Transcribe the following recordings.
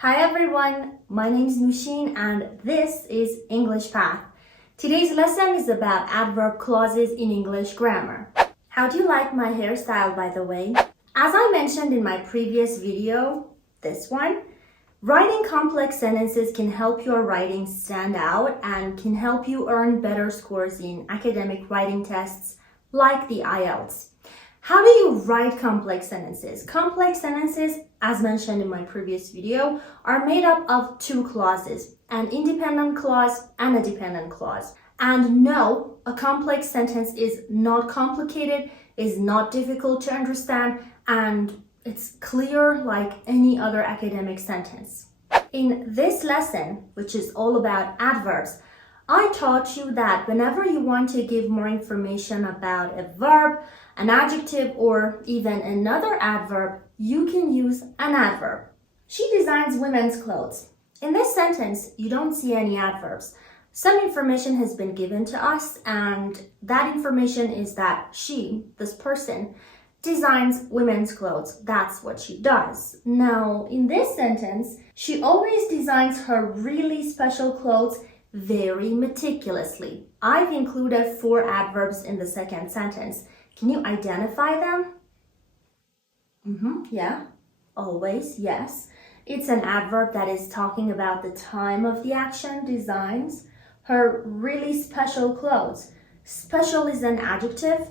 Hi everyone, my name is Nushin and this is English Path. Today's lesson is about adverb clauses in English grammar. How do you like my hairstyle, by the way? As I mentioned in my previous video, this one, writing complex sentences can help your writing stand out and can help you earn better scores in academic writing tests like the IELTS. How do you write complex sentences? Complex sentences, as mentioned in my previous video, are made up of two clauses, an independent clause and a dependent clause. And no, a complex sentence is not complicated, is not difficult to understand, and it's clear like any other academic sentence. In this lesson, which is all about adverbs, I taught you that whenever you want to give more information about a verb, an adjective, or even another adverb, you can use an adverb. She designs women's clothes. In this sentence, you don't see any adverbs. Some information has been given to us, and that information is that she, this person, designs women's clothes. That's what she does. Now, in this sentence, she always designs her really special clothes very meticulously. I've included 4 adverbs in the second sentence. Can you identify them? Yeah, always, yes. It's an adverb that is talking about the time of the action, designs her really special clothes. Special is an adjective.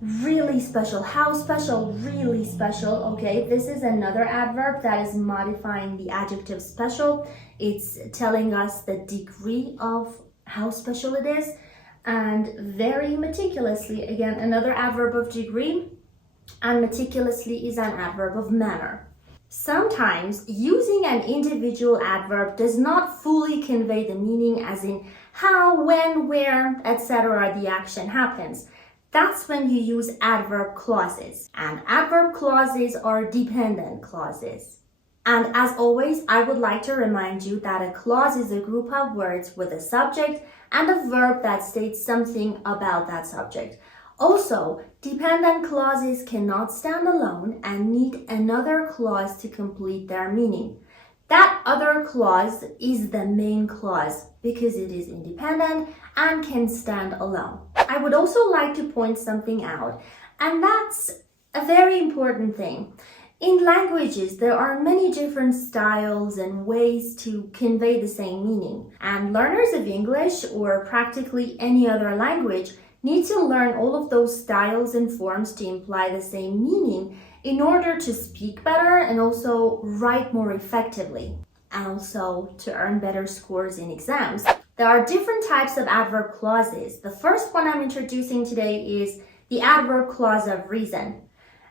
Really special. How special? Really special. Okay, this is another adverb that is modifying the adjective special. It's telling us the degree of how special it is. And very meticulously, again, another adverb of degree. And meticulously is an adverb of manner. Sometimes using an individual adverb does not fully convey the meaning, as in how, when, where, etc. the action happens. That's when you use adverb clauses. And adverb clauses are dependent clauses. And as always, I would like to remind you that a clause is a group of words with a subject and a verb that states something about that subject. Also, dependent clauses cannot stand alone and need another clause to complete their meaning. That other clause is the main clause because it is independent and can stand alone. I would also like to point something out, and that's a very important thing. In languages, there are many different styles and ways to convey the same meaning, and learners of English or practically any other language need to learn all of those styles and forms to imply the same meaning in order to speak better and also write more effectively, and also to earn better scores in exams. There are different types of adverb clauses. The first one I'm introducing today is the adverb clause of reason.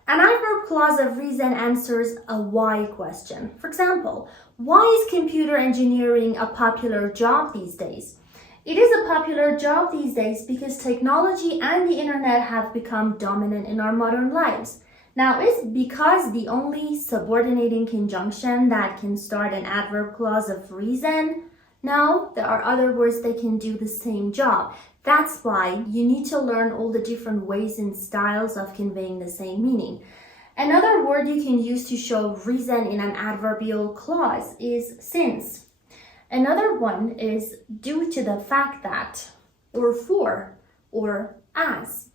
An adverb clause of reason answers a why question. For example, why is computer engineering a popular job these days? It is a popular job these days because technology and the internet have become dominant in our modern lives. Now, is because the only subordinating conjunction that can start an adverb clause of reason? No, there are other words that can do the same job. That's why you need to learn all the different ways and styles of conveying the same meaning. Another word you can use to show reason in an adverbial clause is since. Another one is due to the fact that, or for, or as.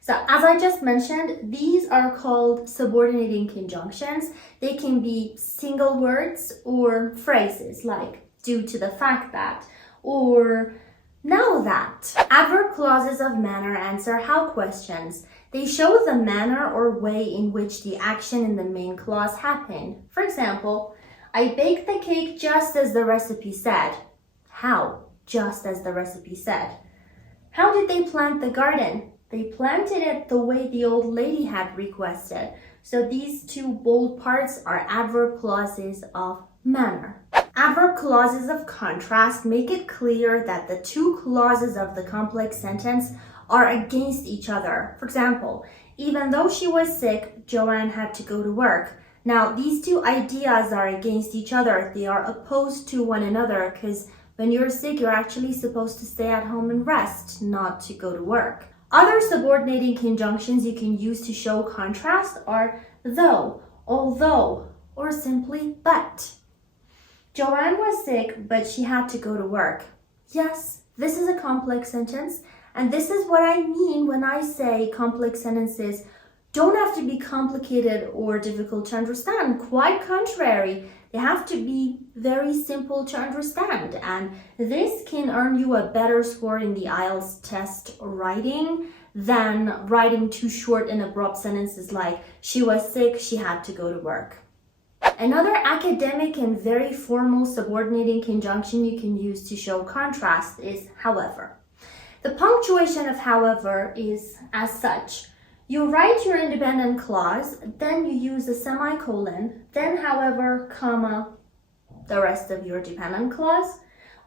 So as I just mentioned, these are called subordinating conjunctions. They can be single words or phrases like due to the fact that, or now that. Adverb clauses of manner answer how questions. They show the manner or way in which the action in the main clause happened. For example, I baked the cake just as the recipe said. How? Just as the recipe said. How did they plant the garden? They planted it the way the old lady had requested. So these two bold parts are adverb clauses of manner. Adverb clauses of contrast make it clear that the two clauses of the complex sentence are against each other. For example, even though she was sick, Joanne had to go to work. Now, these two ideas are against each other. They are opposed to one another because when you're sick, you're actually supposed to stay at home and rest, not to go to work. Other subordinating conjunctions you can use to show contrast are though, although, or simply but. Joanne was sick, but she had to go to work. Yes, this is a complex sentence, and this is what I mean when I say complex sentences don't have to be complicated or difficult to understand. Quite contrary, they have to be very simple to understand, and this can earn you a better score in the IELTS test writing than writing too short and abrupt sentences like, she was sick, she had to go to work. Another academic and very formal subordinating conjunction you can use to show contrast is however. The punctuation of however is as such. You write your independent clause, then you use a semicolon, then however, comma, the rest of your dependent clause.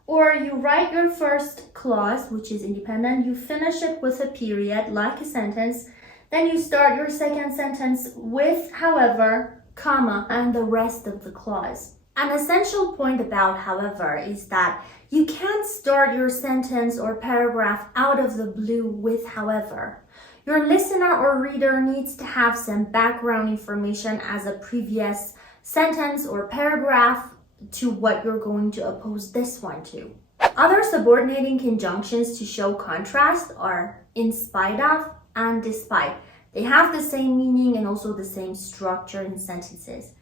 Or you write your first clause, which is independent, you finish it with a period, like a sentence, then you start your second sentence with however, comma, and the rest of the clause. An essential point about however is that you can't start your sentence or paragraph out of the blue with however. Your listener or reader needs to have some background information as a previous sentence or paragraph to what you're going to oppose this one to. Other subordinating conjunctions to show contrast are in spite of and despite. They have the same meaning and also the same structure in sentences.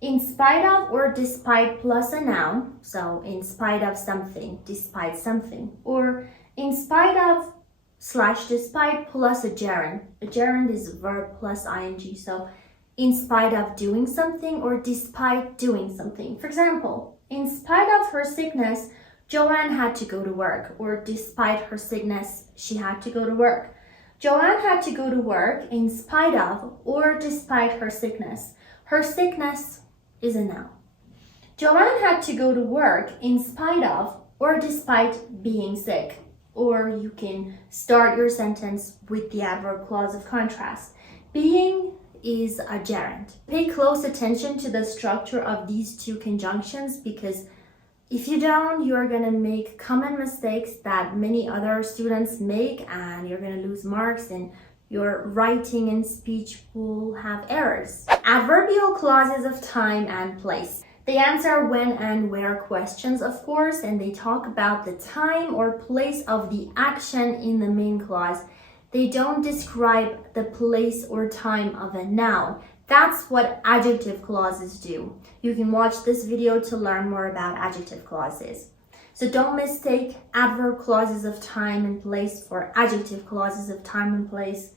In spite of or despite plus a noun, so in spite of something, despite something, or in spite of / despite plus a gerund. A gerund is verb plus ing, so in spite of doing something or despite doing something. For example, in spite of her sickness, Joanne had to go to work, or despite her sickness, she had to go to work. Joanne had to go to work in spite of or despite her sickness. Her sickness is a noun. Joanne had to go to work in spite of or despite being sick. Or you can start your sentence with the adverb clause of contrast. Being is a gerund. Pay close attention to the structure of these two conjunctions, because if you don't, you're going to make common mistakes that many other students make, and you're going to lose marks, and your writing and speech will have errors. Adverbial clauses of time and place. They answer when and where questions, of course, and they talk about the time or place of the action in the main clause. They don't describe the place or time of a noun. That's what adjective clauses do. You can watch this video to learn more about adjective clauses. So don't mistake adverb clauses of time and place for adjective clauses of time and place.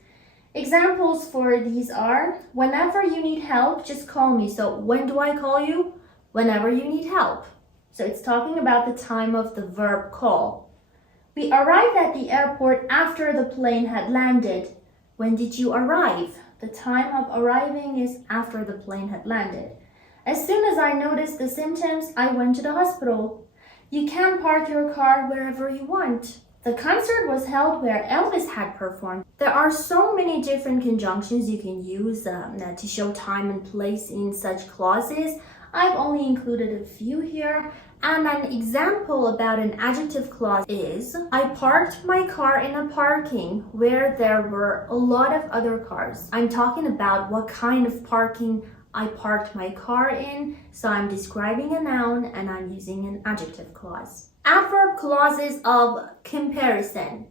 Examples for these are, whenever you need help, just call me. So when do I call you? Whenever you need help. So it's talking about the time of the verb call. We arrived at the airport after the plane had landed. When did you arrive? The time of arriving is after the plane had landed. As soon as I noticed the symptoms, I went to the hospital. You can park your car wherever you want. The concert was held where Elvis had performed. There are so many different conjunctions you can use to show time and place in such clauses. I've only included a few here, and an example about an adjective clause is, I parked my car in a parking where there were a lot of other cars. I'm talking about what kind of parking I parked my car in, so I'm describing a noun and I'm using an adjective clause. Adverb clauses of comparison.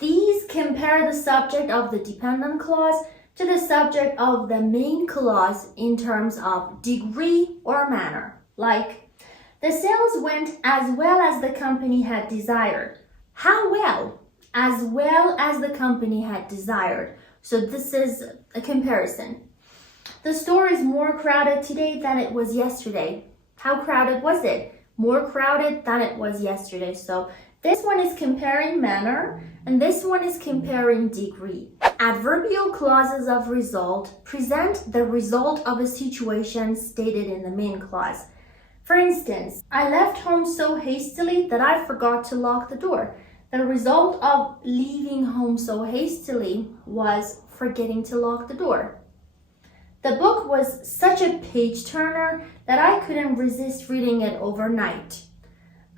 These compare the subject of the dependent clause to the subject of the main clause in terms of degree or manner. Like, the sales went as well as the company had desired. How well? As well as the company had desired. So this is a comparison. The store is more crowded today than it was yesterday. How crowded was it? More crowded than it was yesterday. So this one is comparing manner, and this one is comparing degree. Adverbial clauses of result present the result of a situation stated in the main clause. For instance, I left home so hastily that I forgot to lock the door. The result of leaving home so hastily was forgetting to lock the door. The book was such a page-turner that I couldn't resist reading it overnight.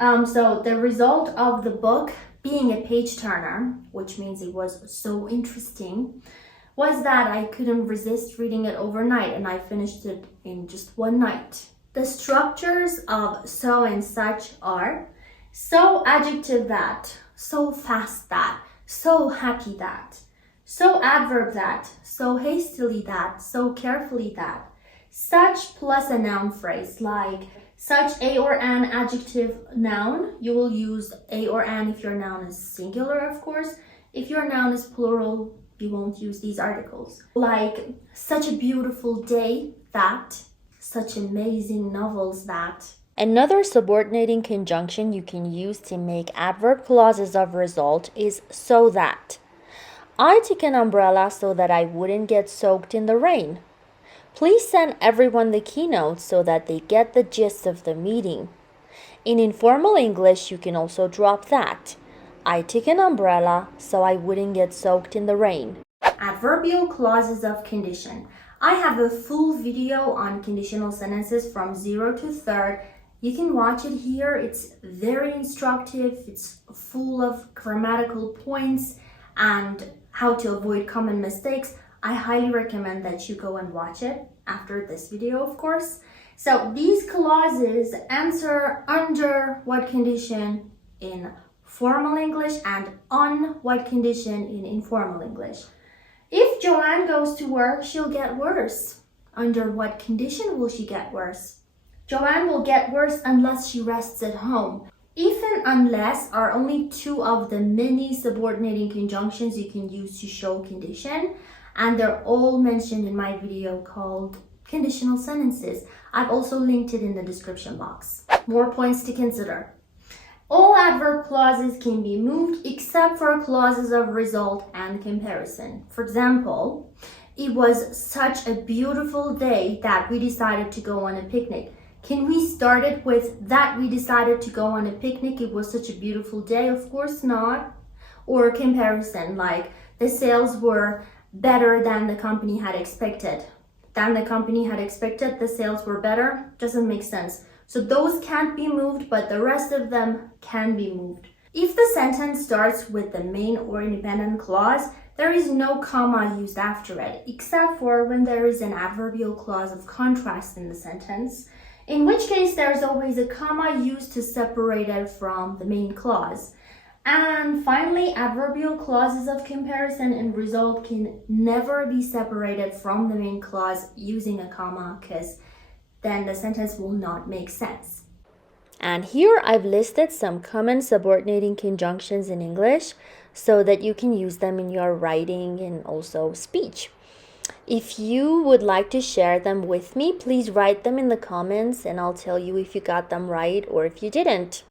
So the result of the book being a page-turner, which means it was so interesting, was that I couldn't resist reading it overnight, and I finished it in just one night. The structures of so and such are so adjective that, so fast that, so happy that, so adverb that, so hastily that, so carefully that. Such plus a noun phrase like such a or an adjective noun. You will use a or an if your noun is singular, of course. If your noun is plural, you won't use these articles. Like such a beautiful day that, such amazing novels that. Another subordinating conjunction you can use to make adverb clauses of result is so that. I took an umbrella so that I wouldn't get soaked in the rain. Please send everyone the keynote so that they get the gist of the meeting. In informal English, you can also drop that. I took an umbrella so I wouldn't get soaked in the rain. Adverbial clauses of condition. I have a full video on conditional sentences from 0 to 3rd. You can watch it here. It's very instructive. It's full of grammatical points and how to avoid common mistakes. I highly recommend that you go and watch it after this video, of course. So these clauses answer under what condition in formal English and on what condition in informal English. If Joanne goes to work, she'll get worse. Under what condition will she get worse? Joanne will get worse unless she rests at home. If and unless are only two of the many subordinating conjunctions you can use to show condition, and they're all mentioned in my video called Conditional Sentences. I've also linked it in the description box. More points to consider. All adverb clauses can be moved except for clauses of result and comparison. For example, it was such a beautiful day that we decided to go on a picnic. Can we start it with that we decided to go on a picnic? It was such a beautiful day. Of course not. Or comparison, like the sales were better than the company had expected. The sales were better. Doesn't make sense. So those can't be moved, but the rest of them can be moved. If the sentence starts with the main or independent clause, there is no comma used after it, except for when there is an adverbial clause of contrast in the sentence, in which case there's always a comma used to separate it from the main clause. And finally, adverbial clauses of comparison and result can never be separated from the main clause using a comma, because then the sentence will not make sense. And here I've listed some common subordinating conjunctions in English so that you can use them in your writing and also speech. If you would like to share them with me, please write them in the comments and I'll tell you if you got them right or if you didn't.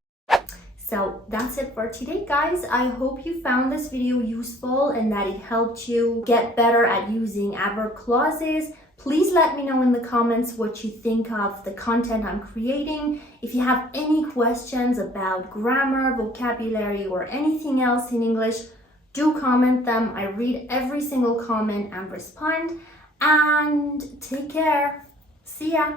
So that's it for today, guys. I hope you found this video useful and that it helped you get better at using adverb clauses. Please let me know in the comments what you think of the content I'm creating. If you have any questions about grammar, vocabulary, or anything else in English, do comment them. I read every single comment and respond. And take care. See ya.